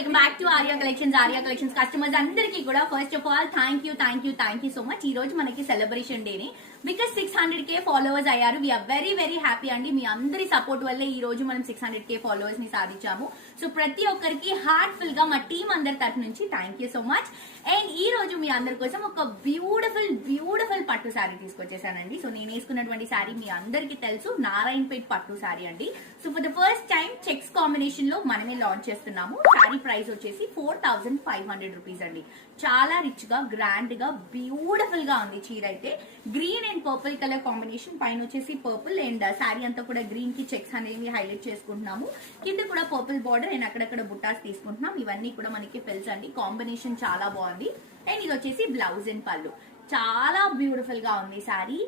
Welcome back to Arya collections customers అందరికీ కూడా first of all thank you so much. ఈ రోజు మనకి సెలబ్రేషన్ డేని బికాస్ 600K ఫాలోవర్స్ అయ్యారు. వీఆర్ వెరీ వెరీ హ్యాపీ అండి. మీ అందరి సపోర్ట్ వల్లే ఈ రోజు మనం 600K ఫాలోవర్స్ ని సాధించాము. సో ప్రతి ఒక్కరికి హార్ట్ఫుల్ గా మా టీమ్ అందరి తరఫు నుంచి thank you so much. And ఈ రోజు మీ అందరి కోసం ఒక బ్యూటిఫుల్ పట్టు శారీ తీసుకొచ్చేసానండి. సో నేను వేసుకున్నటువంటి శారీ మీ అందరికి తెలుసు, నారాయణపేట్ పట్టు శారీ అండి. So for the first time checks combination లో మనమే లాంచ్ చేస్తున్నాము. శారీ ప్రైస్ వచ్చేసి 4500 రూపీస్ అండి. చాలా రిచ్ గా గ్రాండ్ గా బ్యూటిఫుల్ గా ఉంది చీర అయితే. Green and purple colour combination, పైన వచ్చేసి పర్పుల్ అండ్ శారీ అంతా కూడా గ్రీన్ కి చెక్స్ అనేవి హైలైట్ చేసుకుంటున్నాము. కింద కూడా పర్పుల్ బార్డర్ అండ్ అక్కడక్కడ బుట్టాస్ తీసుకుంటున్నాం. ఇవన్నీ కూడా మనకి తెలుసు అండి. కాంబినేషన్ చాలా బాగుంది. అండ్ ఇది వచ్చేసి బ్లౌజ్ అండ్ పళ్ళు, చాలా బ్యూటిఫుల్ గా ఉంది శారీ.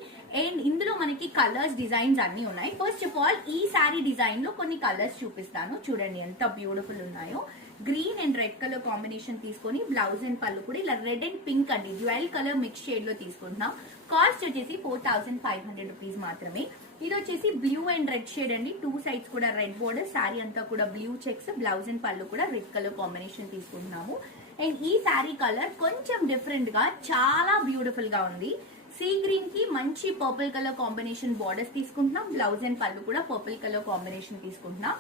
అండ్ ఇందులో మనకి కలర్స్ డిజైన్స్ అన్ని ఉన్నాయి. ఫస్ట్ ఆఫ్ ఆల్ ఈ శారీ డిజైన్ లో కొన్ని కలర్స్ చూపిస్తాను, చూడండి ఎంత బ్యూటిఫుల్ ఉన్నాయో. Green and red colour combination తీసుకొని బ్లౌజ్ అండ్ పళ్ళు కూడా ఇలా రెడ్ అండ్ పింక్ అండి, డ్యూయల్ కలర్ మిక్స్ షేడ్ లో తీసుకుంటున్నాం. కాస్ట్ వచ్చేసి 4500 రూపీస్ మాత్రమే. ఇది వచ్చేసి బ్లూ అండ్ రెడ్ షేడ్ అండి, టూ సైడ్స్ కూడా రెడ్ బోర్డర్, శారీ అంతా కూడా బ్లూ చెక్స్, బ్లౌజ్ అండ్ పళ్ళు కూడా రెడ్ కలర్ కాంబినేషన్ తీసుకుంటున్నాము. అండ్ ఈ శారీ కలర్ కొంచెం డిఫరెంట్ గా చాలా బ్యూటిఫుల్ గా ఉంది. సీ గ్రీన్ కి మంచి పర్పుల్ కలర్ కాంబినేషన్ బార్డర్స్ తీసుకుంటున్నాం. బ్లౌజ్ అండ్ పళ్ళు కూడా పర్పుల్ కలర్ కాంబినేషన్ తీసుకుంటున్నాం.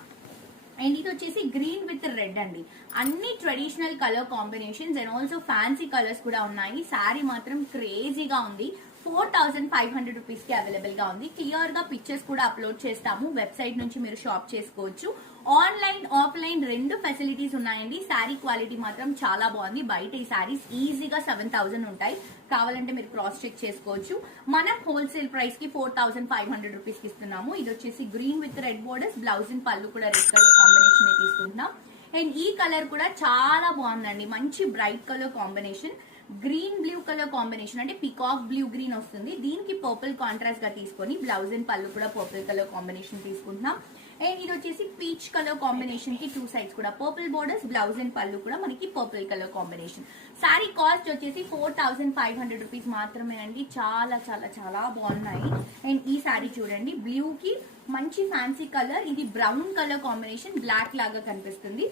అండ్ ఇది వచ్చేసి గ్రీన్ విత్ రెడ్ అండి. అన్ని traditional colour combinations and also fancy colours కూడా ఉన్నాయి. శారీ మాత్రం క్రేజీగా ఉంది. 4500 రూపీస్ కి అవైలబుల్ గా ఉంది. క్లియర్ గా పిక్చర్స్ కూడా అప్లోడ్ చేస్తాము. వెబ్సైట్ నుంచి మీరు షాప్ చేసుకోవచ్చు. ఆన్లైన్ ఆఫ్లైన్ రెండు ఫెసిలిటీస్ ఉన్నాయండి. శారీ క్వాలిటీ మాత్రం చాలా బాగుంది. బయట ఈ శారీస్ ఈజీగా 7000 ఉంటాయి. కావాలంటే మీరు క్రాస్ చెక్ చేసుకోవచ్చు. మనం హోల్సేల్ ప్రైస్ కి 4500 రూపీస్ కి ఇస్తున్నాము. ఇది వచ్చేసి green with red borders, blouse and పళ్ళు కూడా రెడ్ కలర్ కాంబినేషన్ తీసుకుంటున్నాం. అండ్ ఈ కలర్ కూడా చాలా బాగుందండి, మంచి bright colour combination. Green blue colour combination అంటే పికాక్ బ్లూ గ్రీన్ వస్తుంది. దీనికి పర్పుల్ కాంట్రాస్ట్ గా తీసుకొని బ్లౌజ్ అండ్ పళ్ళు కూడా పర్పుల్ కలర్ కాంబినేషన్ తీసుకుంటున్నాం. అండ్ ఇది వచ్చేసి పీచ్ కలర్ కాంబినేషన్ కి టూ సైడ్స్ కూడా పర్పుల్ బోర్డర్స్, బ్లౌజ్ అండ్ పళ్ళు కూడా మనకి purple colour combination. Sari cost వచ్చేసి 4500 రూపీస్ మాత్రమే అండి. చాలా చాలా చాలా బాగున్నాయి. అండ్ ఈ శారీ చూడండి, బ్లూ కి మంచి ఫ్యాన్సీ కలర్, ఇది బ్రౌన్ కలర్ కాంబినేషన్, బ్లాక్ లాగా కనిపిస్తుంది.